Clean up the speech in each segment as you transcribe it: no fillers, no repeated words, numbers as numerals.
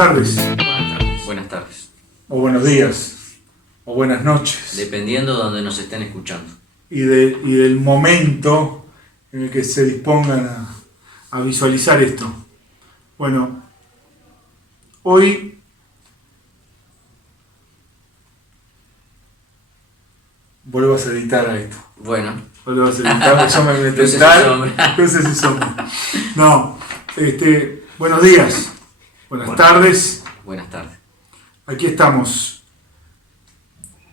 tardes, Buenas tardes. o buenos días, o buenas noches, Dependiendo de donde nos estén escuchando. y del momento en el que se dispongan a visualizar esto. Bueno, hoy vuelvo a editar a esto. Bueno, Vuelvo a editar, yo me voy a Luces y intentar. sombras. Luces y sombras. No, buenos días, buenas tardes. buenas tardes. Aquí estamos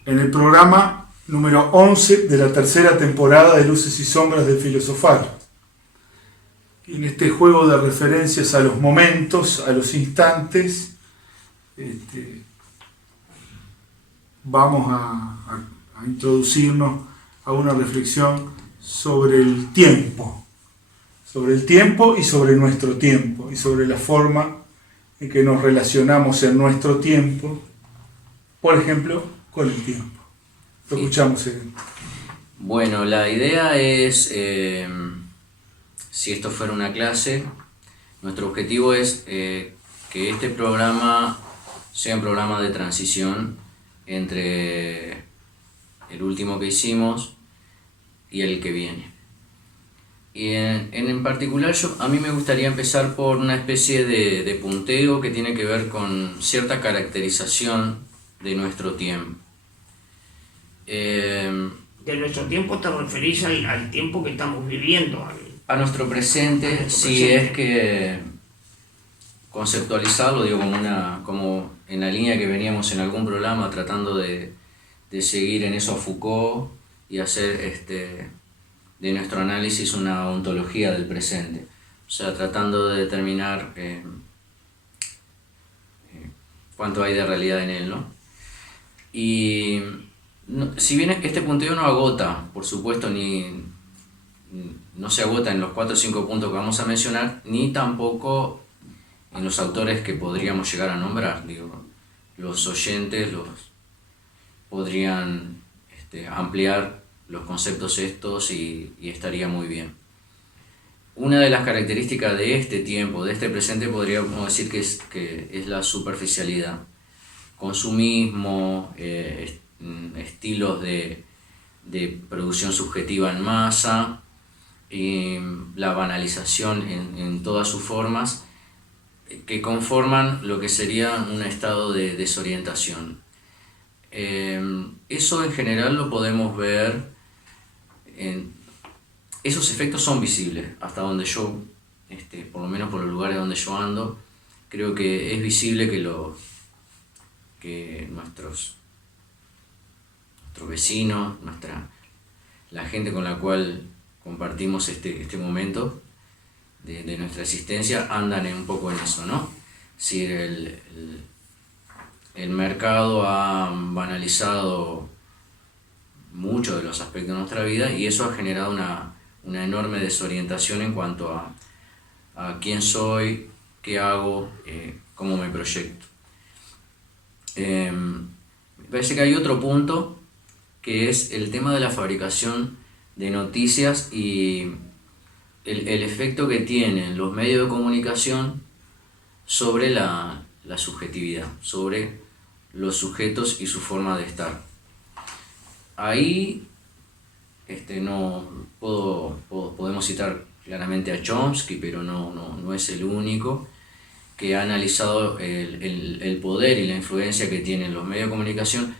en el programa número 11 de la tercera temporada de Luces y Sombras del Filosofar. Y en este juego de referencias a los momentos, a los instantes, vamos a introducirnos a una reflexión sobre el tiempo y sobre nuestro tiempo, y sobre la forma en que nos relacionamos en nuestro tiempo, por ejemplo, con el tiempo. Lo escuchamos. Bueno, la idea es, si esto fuera una clase, nuestro objetivo es que este programa sea un programa de transición entre el último que hicimos y el que viene. Y en particular a mí me gustaría empezar por una especie de punteo que tiene que ver con cierta caracterización de nuestro tiempo. De nuestro tiempo te referís al tiempo que estamos viviendo. A nuestro presente, si es que conceptualizarlo, digo, como en la línea que veníamos en algún programa tratando de seguir en eso a Foucault y hacer de nuestro análisis una ontología del presente, o sea, tratando de determinar cuánto hay de realidad en él, ¿no? Y si bien este punteo no agota, por supuesto, no se agota en los 4 o 5 puntos que vamos a mencionar, ni tampoco en los autores que podríamos llegar a nombrar, digo, los oyentes podrían ampliar los conceptos estos y estaría muy bien. Una de las características de este tiempo, de este presente, podríamos decir que es la superficialidad. Consumismo, estilos de producción subjetiva en masa, la banalización en todas sus formas, que conforman lo que sería un estado de desorientación. Eso en general lo podemos ver, esos efectos son visibles, hasta donde yo, por lo menos por los lugares donde yo ando, creo que es visible que nuestros vecinos, la gente con la cual compartimos este momento de nuestra existencia, andan un poco en eso, ¿no? Es decir, el mercado ha banalizado muchos de los aspectos de nuestra vida y eso ha generado una enorme desorientación en cuanto a quién soy, qué hago, cómo me proyecto. Me parece que hay otro punto que es el tema de la fabricación de noticias y el efecto que tienen los medios de comunicación sobre la subjetividad, sobre los sujetos y su forma de estar. Ahí podemos citar claramente a Chomsky, pero no es el único, que ha analizado el poder y la influencia que tienen los medios de comunicación,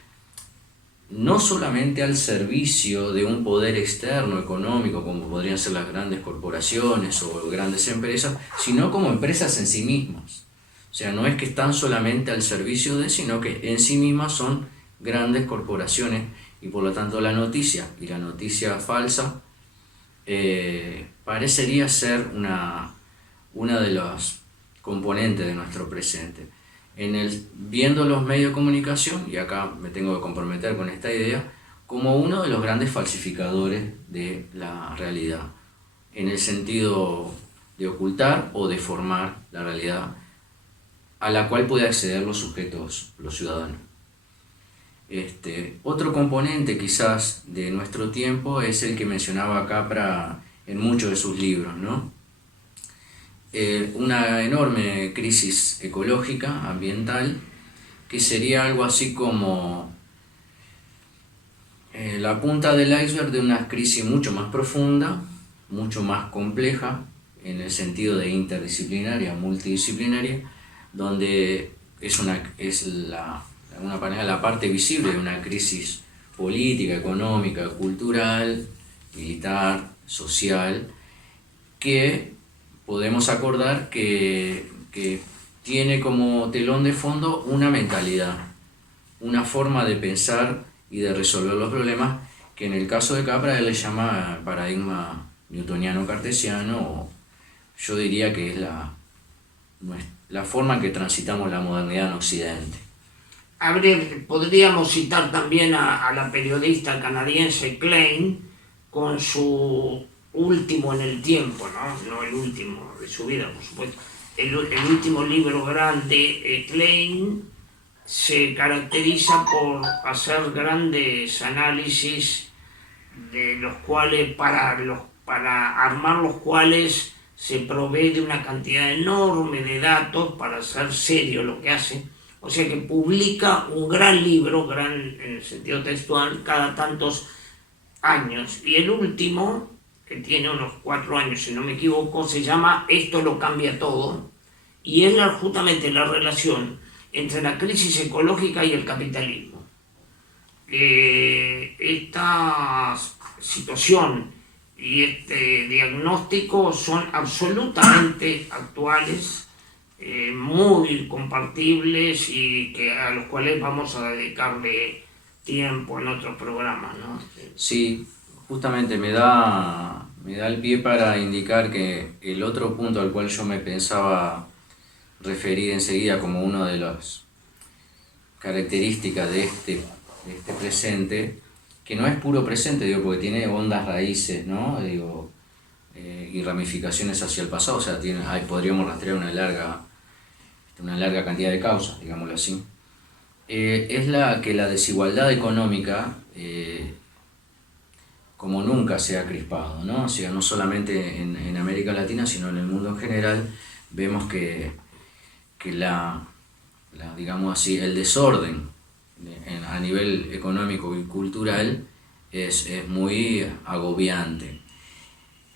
no solamente al servicio de un poder externo económico, como podrían ser las grandes corporaciones o grandes empresas, sino como empresas en sí mismas. O sea, no es que están solamente al servicio sino que en sí mismas son grandes corporaciones y por lo tanto la noticia y la noticia falsa parecería ser una de las componentes de nuestro presente. Viendo los medios de comunicación, y acá me tengo que comprometer con esta idea, como uno de los grandes falsificadores de la realidad, en el sentido de ocultar o deformar la realidad a la cual pueden acceder los sujetos, los ciudadanos. Otro componente quizás de nuestro tiempo es el que mencionaba Capra en muchos de sus libros, ¿no? una enorme crisis ecológica, ambiental, que sería algo así como la punta del iceberg de una crisis mucho más profunda, mucho más compleja, en el sentido de interdisciplinaria, multidisciplinaria, donde es de alguna manera la parte visible de una crisis política, económica, cultural, militar, social, que podemos acordar que tiene como telón de fondo una mentalidad, una forma de pensar y de resolver los problemas que en el caso de Capra él le llama paradigma newtoniano-cartesiano, o yo diría que es la forma en que transitamos la modernidad en Occidente. Podríamos citar también a la periodista canadiense Klein con su último en el tiempo, no el último de su vida, por supuesto. El último libro grande, Klein, se caracteriza por hacer grandes análisis de los cuales, para armar los cuales se provee de una cantidad enorme de datos para hacer serio lo que hace. O sea que publica un gran libro, gran en el sentido textual, cada tantos años. Y el último, que tiene unos 4 años si no me equivoco, se llama Esto lo cambia todo, y es justamente la relación entre la crisis ecológica y el capitalismo. Esta situación y este diagnóstico son absolutamente actuales, muy compartibles, y a los cuales vamos a dedicarle tiempo en otros programas, ¿no? Sí, justamente me da el pie para indicar que el otro punto al cual yo me pensaba referir enseguida como una de las características de este presente, que no es puro presente, digo, porque tiene hondas raíces, ¿no? Digo, y ramificaciones hacia el pasado, o sea, podríamos rastrear una larga cantidad de causas, digámoslo así. Es que la desigualdad económica como nunca se ha crispado, ¿no? O sea, no solamente en América Latina, sino en el mundo en general, vemos que digamos así, el desorden a nivel económico y cultural es muy agobiante.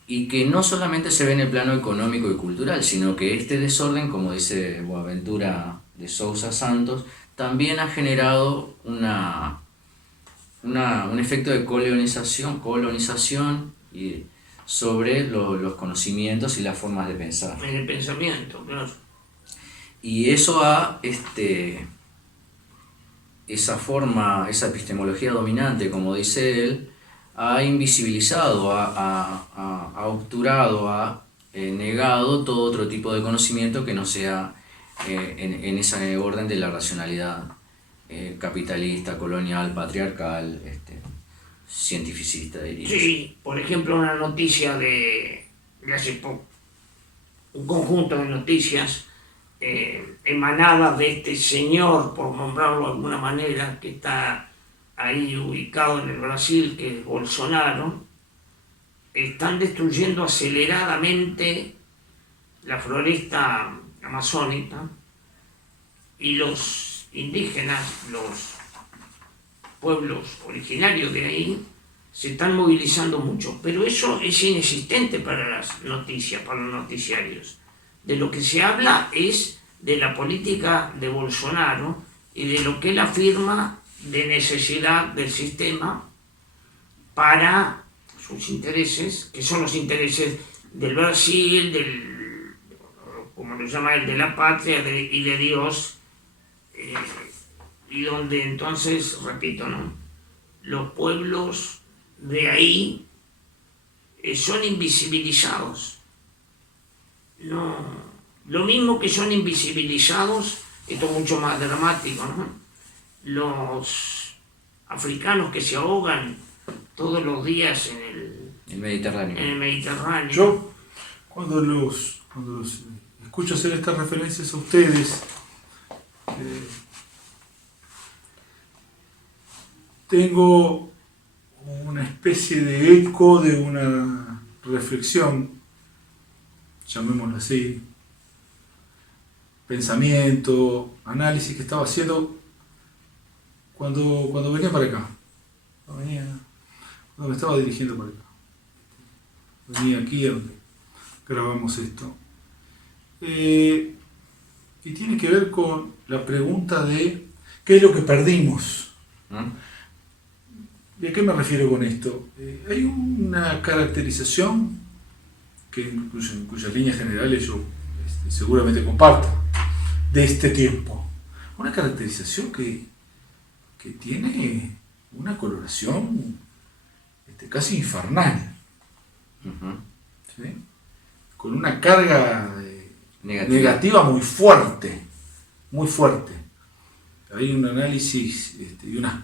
Y que no solamente se ve en el plano económico y cultural, sino que este desorden, como dice Boaventura de Sousa Santos, también ha generado un efecto de colonización y sobre los conocimientos y las formas de pensar. En el pensamiento, claro. Y eso esa epistemología dominante, como dice él, ha invisibilizado, ha obturado, ha negado todo otro tipo de conocimiento que no sea en ese orden de la racionalidad capitalista, colonial, patriarcal, cientificista, diría. Sí, por ejemplo, una noticia de hace poco, un conjunto de noticias emanadas de este señor, por nombrarlo de alguna manera, que está ahí ubicado en el Brasil, que es Bolsonaro. Están destruyendo aceleradamente la floresta amazónica, y los indígenas, los pueblos originarios de ahí, se están movilizando mucho, pero eso es inexistente para las noticias, para los noticiarios. De lo que se habla es de la política de Bolsonaro y de lo que él afirma de necesidad del sistema para sus intereses, que son los intereses del Brasil, como lo llama él, de la patria y de Dios, y donde entonces, repito, ¿no?, los pueblos de ahí son invisibilizados. No, lo mismo que son invisibilizados, esto es mucho más dramático, ¿no?, los africanos que se ahogan todos los días en el Mediterráneo. Yo, cuando los escucho hacer estas referencias a ustedes, tengo una especie de eco de una reflexión llamémoslo así, pensamiento, análisis que estaba haciendo cuando venía para acá. Cuando me estaba dirigiendo para acá. Venía aquí a donde grabamos esto. Y tiene que ver con la pregunta de ¿qué es lo que perdimos? ¿Y a qué me refiero con esto? Hay una caracterización en cuyas líneas generales yo seguramente comparto, de este tiempo. Una caracterización que tiene una coloración casi infernal. ¿Sí? Con una carga negativa muy fuerte. Hay un análisis,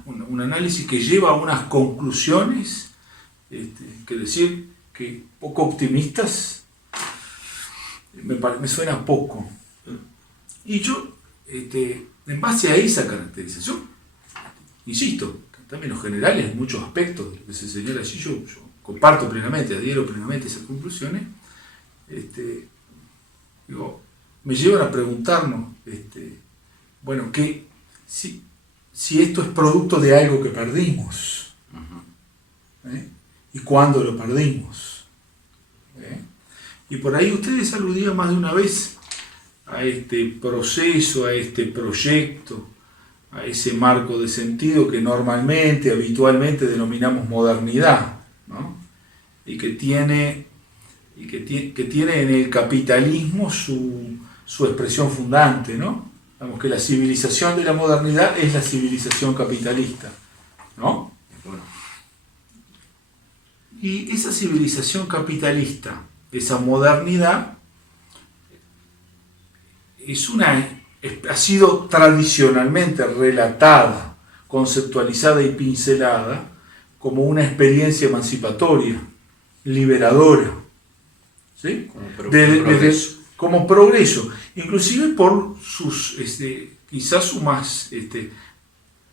un análisis que lleva a unas conclusiones, que decir que poco optimistas, me suena poco. Y yo, en base a esa caracterización, insisto, en términos generales, en muchos aspectos de lo que se señala allí, yo comparto plenamente, adhiero plenamente a esas conclusiones, me llevan a preguntarnos, bueno, si esto es producto de algo que perdimos, y cuándo lo perdimos. Y por ahí ustedes aludían más de una vez a este proceso, a este proyecto, a ese marco de sentido que habitualmente denominamos modernidad, ¿no? Y que tiene en el capitalismo su expresión fundante, ¿no? Digamos que la civilización de la modernidad es la civilización capitalista, ¿no? Bueno. Y esa civilización capitalista, esa modernidad, ha sido tradicionalmente relatada, conceptualizada y pincelada como una experiencia emancipatoria, liberadora, ¿sí? Como progreso, inclusive por quizás su más,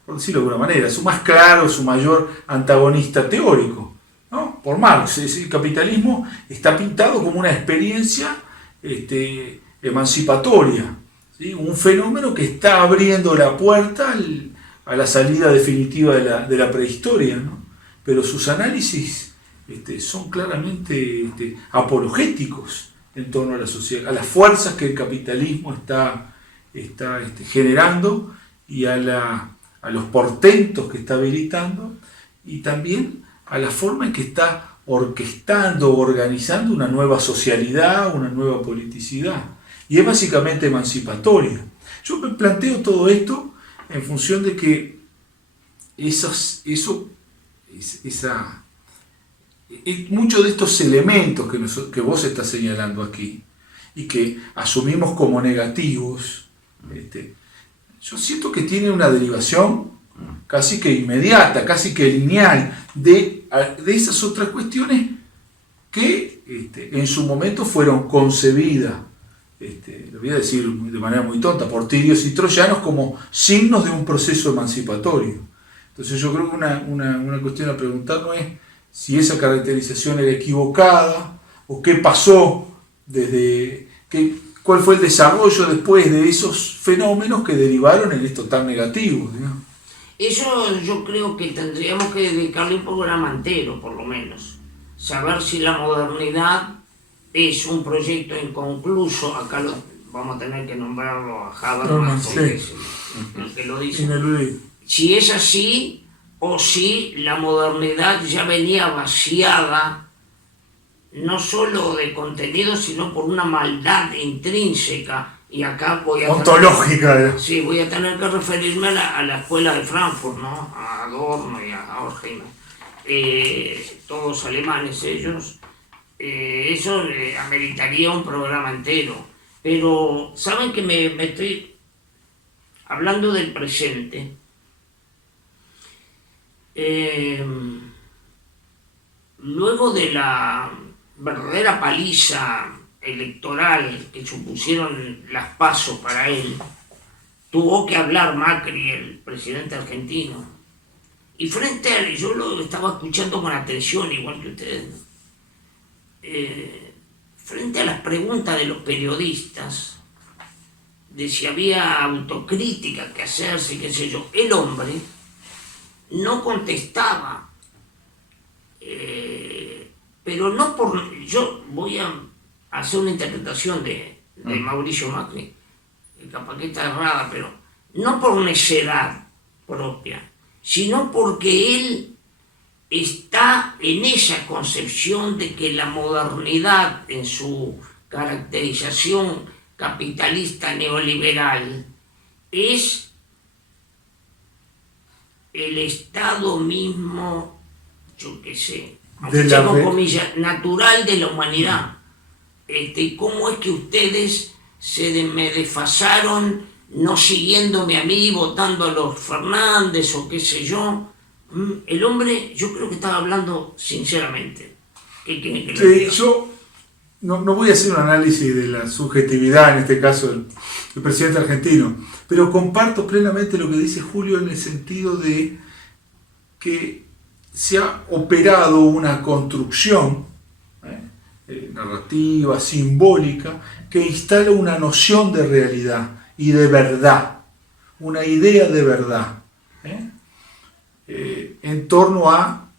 por decirlo de alguna manera, su más claro, su mayor antagonista teórico, ¿no? Por Marx. El capitalismo está pintado como una experiencia emancipatoria, ¿sí? Un fenómeno que está abriendo la puerta a la salida definitiva de la prehistoria, ¿no? Pero sus análisis son claramente apologéticos en torno a la sociedad, a las fuerzas que el capitalismo está generando y a los portentos que está habilitando, y también a la forma en que está orquestando, organizando una nueva socialidad, una nueva politicidad. Y es básicamente emancipatoria. Yo me planteo todo esto en función de que muchos de estos elementos que vos estás señalando aquí y que asumimos como negativos, yo siento que tiene una derivación casi que inmediata, casi que lineal de esas otras cuestiones que en su momento fueron concebidas, lo voy a decir de manera muy tonta, por tirios y troyanos como signos de un proceso emancipatorio. Entonces yo creo que una cuestión a preguntarnos es si esa caracterización era equivocada, o qué pasó cuál fue el desarrollo después de esos fenómenos que derivaron en esto tan negativo, ¿no? Eso yo creo que tendríamos que dedicarle un programa entero, por lo menos. Saber si la modernidad es un proyecto inconcluso. Acá vamos a tener que nombrarlo a Habermas, porque es el que lo dice. Si es así, o si la modernidad ya venía vaciada, no solo de contenido, sino por una maldad intrínseca. Y acá ontológica. Sí, voy a tener que referirme a la escuela de Frankfurt, ¿no? A Adorno y a Horkheimer. Todos alemanes ellos. Eso ameritaría un programa entero. Pero, ¿saben que me estoy hablando del presente? Luego de la verdadera paliza electoral que supusieron las PASO para él, tuvo que hablar Macri, el presidente argentino, y frente a él, yo lo estaba escuchando con atención, igual que ustedes, frente a las preguntas de los periodistas, de si había autocrítica que hacerse, qué sé yo, el hombre no contestaba. Pero no por... Yo voy a hacer una interpretación de Mauricio Macri, capaz que está errada, pero no por necedad propia, sino porque él está en esa concepción de que la modernidad, en su caracterización capitalista neoliberal, es el estado mismo, yo qué sé, aunque sea con comillas, natural de la humanidad. ¿Cómo es que ustedes me desfasaron no siguiéndome a mí, votando a los Fernández o qué sé yo? El hombre, yo creo que estaba hablando sinceramente. ¿Qué quieren que le diga? Yo no voy a hacer un análisis de la subjetividad, en este caso, del presidente argentino, pero comparto plenamente lo que dice Julio en el sentido de que se ha operado una construcción narrativa, simbólica, que instala una noción de realidad y de verdad, una idea de verdad, en torno a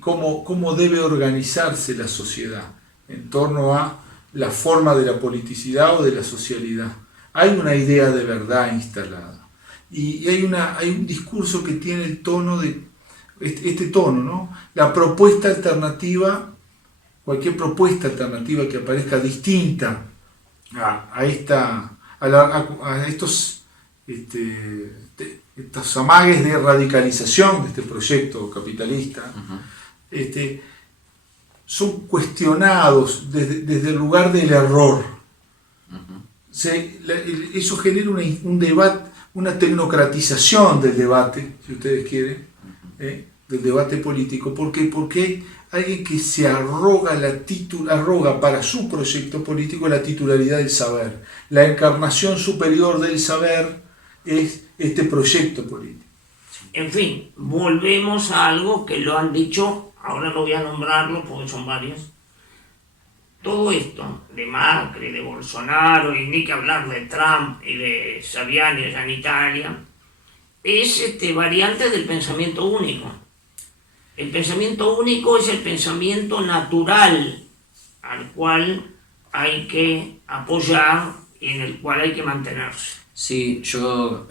cómo debe organizarse la sociedad, en torno a la forma de la politicidad o de la socialidad. Hay una idea de verdad instalada y hay un discurso que tiene el tono de este tono, ¿no? La propuesta alternativa, cualquier propuesta alternativa que aparezca distinta a estos amagues de radicalización de este proyecto capitalista, son cuestionados desde el lugar del error. Eso genera un debate, una tecnocratización del debate, si ustedes quieren, del debate político. ¿Por qué? Porque hay alguien que se arroga para su proyecto político la titularidad del saber. La encarnación superior del saber es este proyecto político. En fin, volvemos a algo que lo han dicho, ahora no voy a nombrarlo porque son varios. Todo esto de Macri, de Bolsonaro, y ni que hablar de Trump y de Saviani allá en Italia, es variante del pensamiento único. El pensamiento único es el pensamiento natural al cual hay que apoyar y en el cual hay que mantenerse. Sí, yo,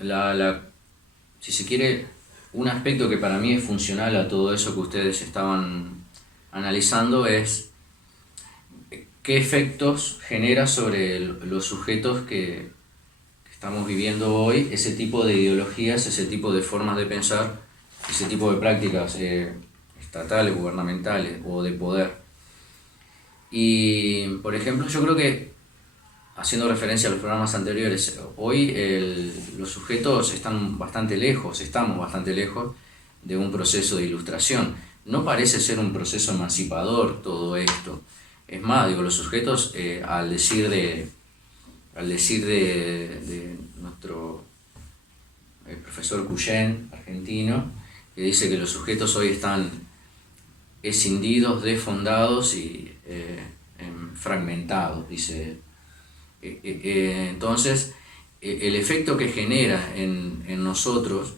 si se quiere, un aspecto que para mí es funcional a todo eso que ustedes estaban analizando es qué efectos genera sobre los sujetos que estamos viviendo hoy ese tipo de ideologías, ese tipo de formas de pensar, ese tipo de prácticas estatales, gubernamentales o de poder. Y, por ejemplo, yo creo que, haciendo referencia a los programas anteriores, hoy los sujetos estamos bastante lejos de un proceso de ilustración. No parece ser un proceso emancipador todo esto. Es más, los sujetos, al decir de nuestro profesor Cuyen, argentino, que dice que los sujetos hoy están escindidos, desfondados y fragmentados, dice. Entonces, el efecto que genera en nosotros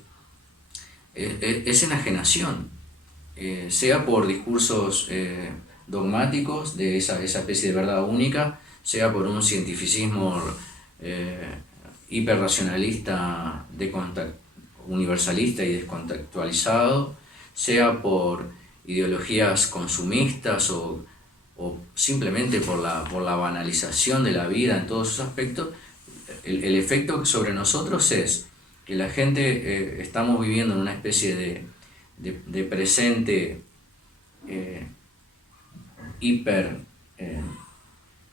es enajenación, sea por discursos dogmáticos de esa especie de verdad única, sea por un cientificismo hiperracionalista, universalista y descontextualizado, sea por ideologías consumistas o simplemente por la banalización de la vida en todos sus aspectos. El efecto sobre nosotros es que la gente estamos viviendo en una especie de presente hiper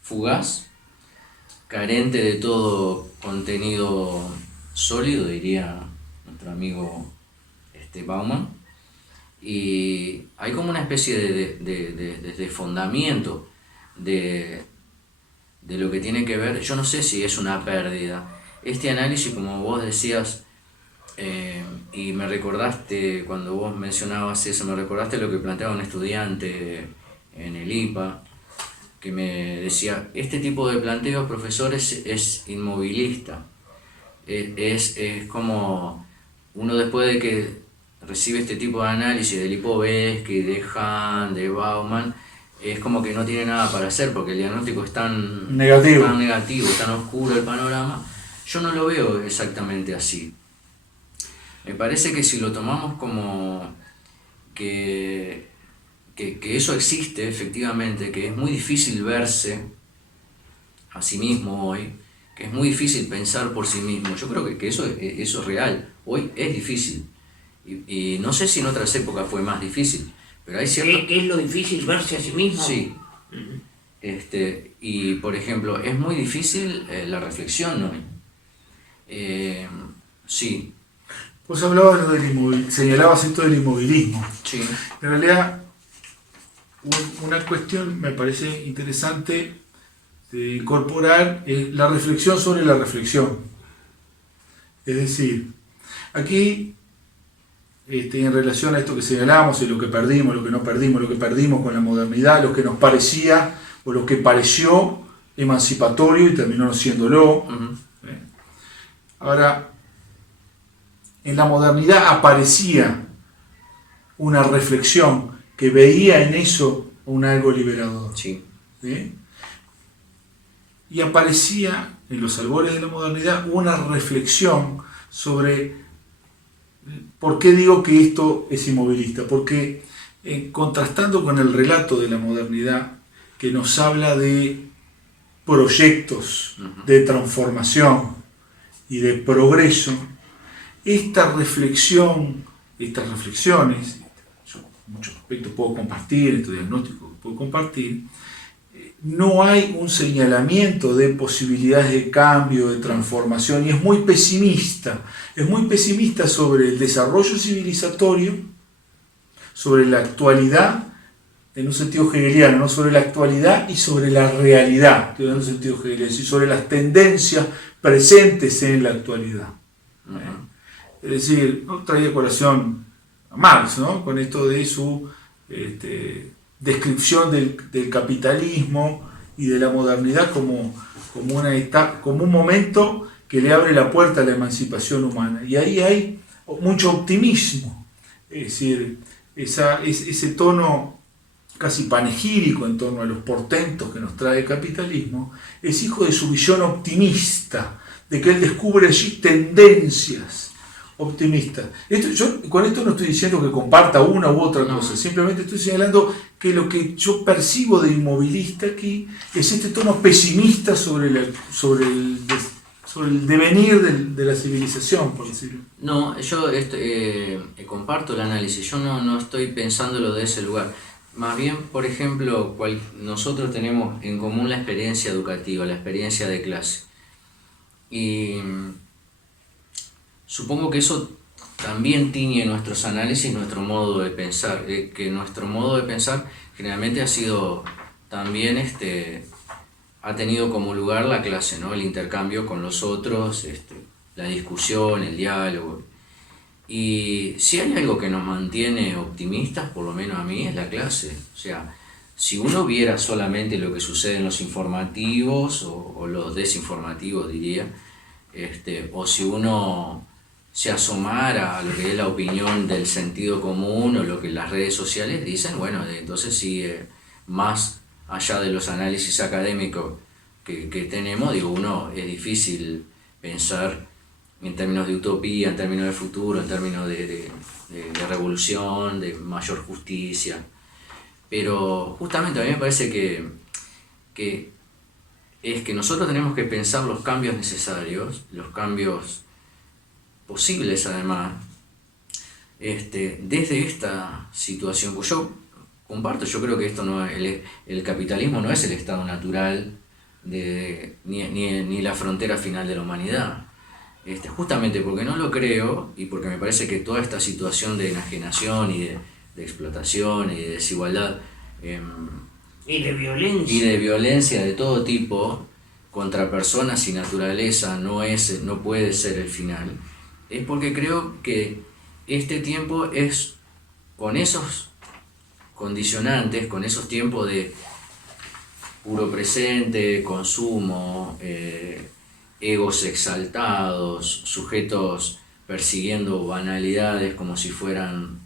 fugaz, carente de todo contenido sólido, diría nuestro amigo Bauman, y hay como una especie de desfondamiento de lo que tiene que ver. Yo no sé si es una pérdida. Este análisis, como vos decías, y me recordaste, cuando vos mencionabas eso, me recordaste lo que planteaba un estudiante en el IPA, que me decía, este tipo de planteos, profesores, es inmovilista. Es como uno después de que recibe este tipo de análisis de Lipovetsky, de Hahn, de Bauman, es como que no tiene nada para hacer porque el diagnóstico es tan negativo, tan oscuro el panorama. Yo no lo veo exactamente así. Me parece que si lo tomamos como que eso existe efectivamente, que es muy difícil verse a sí mismo hoy, que es muy difícil pensar por sí mismo, yo creo que eso es real, hoy es difícil. Y no sé si en otras épocas fue más difícil, pero hay cierto... ¿Qué es lo difícil, verse a sí mismo? Sí. Y por ejemplo, es muy difícil la reflexión hoy. Sí. Vos hablabas señalabas esto del inmovilismo. Sí. En realidad, una cuestión me parece interesante de incorporar la reflexión sobre la reflexión. Es decir, aquí, en relación a esto que señalamos, y lo que perdimos, lo que no perdimos, lo que perdimos con la modernidad, lo que nos parecía o lo que pareció emancipatorio y terminó no siéndolo. Uh-huh. Ahora, en la modernidad aparecía una reflexión que veía en eso un algo liberador. Sí. ¿Sí? Y aparecía en los albores de la modernidad una reflexión sobre por qué digo que esto es inmovilista. Porque contrastando con el relato de la modernidad que nos habla de proyectos de transformación y de progreso, estas reflexiones, yo en muchos aspectos puedo compartir, estos diagnósticos puedo compartir, no hay un señalamiento de posibilidades de cambio, de transformación, y es muy pesimista sobre el desarrollo civilizatorio, sobre la actualidad, en un sentido hegeliano, ¿no? Sobre la actualidad y sobre la realidad, en un sentido hegeliano, y sobre las tendencias presentes en la actualidad. Es decir, ¿no? Traía a colación a Marx, ¿no? Con esto de su descripción del capitalismo y de la modernidad como una etapa, como un momento que le abre la puerta a la emancipación humana. Y ahí hay mucho optimismo, es decir, ese tono casi panegírico en torno a los portentos que nos trae el capitalismo, es hijo de su visión optimista, de que él descubre allí tendencias optimistas. Yo con esto no estoy diciendo que comparta una u otra cosa, simplemente estoy señalando que lo que yo percibo de inmovilista aquí es este tono pesimista sobre el devenir de la civilización, por decirlo. No, yo comparto el análisis, yo no estoy pensándolo de ese lugar. Más bien, por ejemplo, nosotros tenemos en común la experiencia educativa, la experiencia de clase. Y supongo que eso también tiñe nuestros análisis, nuestro modo de pensar, que nuestro modo de pensar generalmente ha sido también, ha tenido como lugar la clase, ¿no? El intercambio con los otros, la discusión, el diálogo. Y si hay algo que nos mantiene optimistas, por lo menos a mí, es la clase. O sea, si uno viera solamente lo que sucede en los informativos o los desinformativos, diría, o si uno se asomara a lo que es la opinión del sentido común o lo que las redes sociales dicen, bueno, entonces sí, más allá de los análisis académicos que tenemos, digo, es difícil pensar en términos de utopía, en términos de futuro, en términos de revolución, de mayor justicia. Pero justamente a mí me parece que nosotros tenemos que pensar los cambios necesarios, los cambios posibles además, desde esta situación. Pues yo comparto, yo creo que esto no el capitalismo no es el estado natural ni la frontera final de la humanidad. Justamente porque no lo creo y porque me parece que toda esta situación de enajenación y de explotación y de desigualdad y de violencia de todo tipo contra personas y naturaleza no puede ser el final, es porque creo que este tiempo es con esos condicionantes, con esos tiempos puro presente, consumo, egos exaltados, sujetos persiguiendo banalidades como si fueran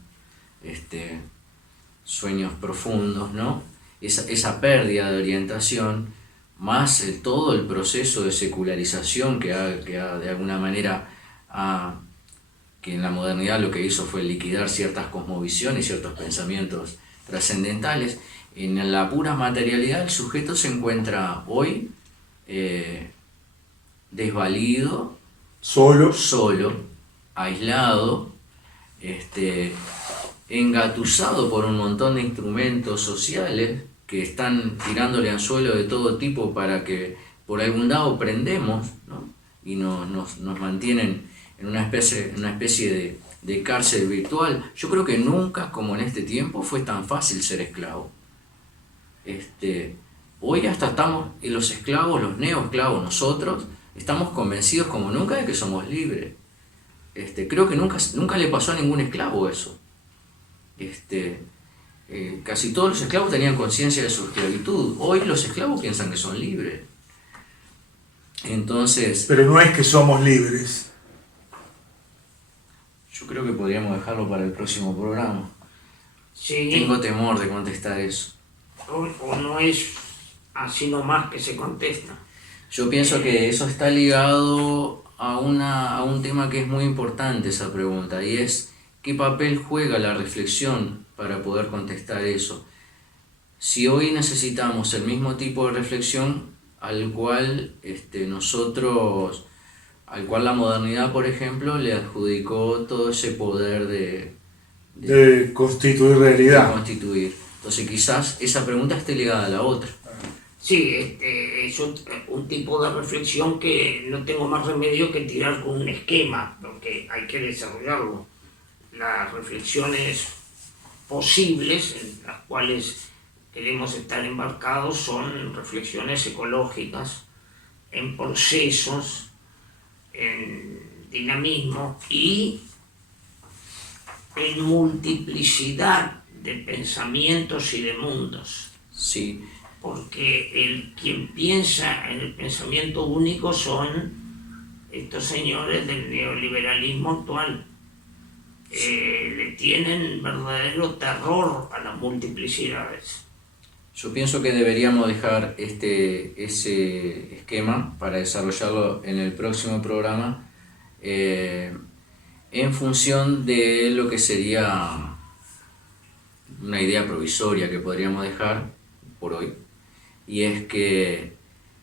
sueños profundos, ¿no? Esa pérdida de orientación, más todo el proceso de secularización que de alguna manera que en la modernidad lo que hizo fue liquidar ciertas cosmovisiones, ciertos pensamientos trascendentales. En la pura materialidad el sujeto se encuentra hoy desvalido, solo, aislado, engatusado por un montón de instrumentos sociales que están tirándole anzuelo de todo tipo para que por algún lado prendemos, ¿no? Y nos mantienen en una especie de cárcel virtual. Yo creo que nunca como en este tiempo fue tan fácil ser esclavo. Hoy hasta estamos, y los esclavos, los neoesclavos, nosotros, estamos convencidos como nunca de que somos libres. Creo que nunca le pasó a ningún esclavo eso. Casi todos los esclavos tenían conciencia de su esclavitud. Hoy los esclavos piensan que son libres. Entonces, pero no es que somos libres. yo creo que podríamos dejarlo para el próximo programa. Sí. Tengo temor de contestar eso. O no es así nomás que se contesta. Yo pienso que eso está ligado a un tema que es muy importante, esa pregunta, y es ¿qué papel juega la reflexión para poder contestar eso? Si hoy necesitamos el mismo tipo de reflexión al cual al cual la modernidad, por ejemplo, le adjudicó todo ese poder de constituir realidad. de constituir. Entonces quizás esa pregunta esté ligada a la otra. Sí, es un tipo de reflexión que no tengo más remedio que tirar con un esquema, porque hay que desarrollarlo. Las reflexiones posibles en las cuales queremos estar embarcados son reflexiones ecológicas, en procesos, en dinamismo y en multiplicidad de pensamientos y de mundos. Sí. Porque quien piensa en el pensamiento único son estos señores del neoliberalismo actual. Le tienen verdadero terror a las multiplicidades. Yo pienso que deberíamos dejar ese esquema para desarrollarlo en el próximo programa en función de lo que sería una idea provisoria que podríamos dejar por hoy, y es que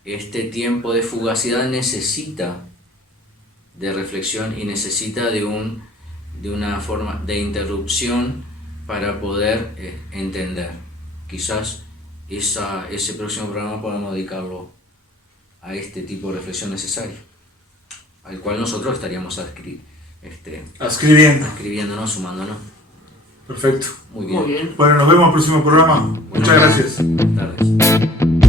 este tiempo de fugacidad necesita de reflexión y necesita de una forma de interrupción para poder entender. Quizás ese próximo programa podamos dedicarlo a este tipo de reflexión necesaria, al cual nosotros estaríamos escribiéndonos, sumándonos. Perfecto. Muy bien. Muy bien. Bueno, nos vemos en el próximo programa. Muchas gracias. Buenas tardes.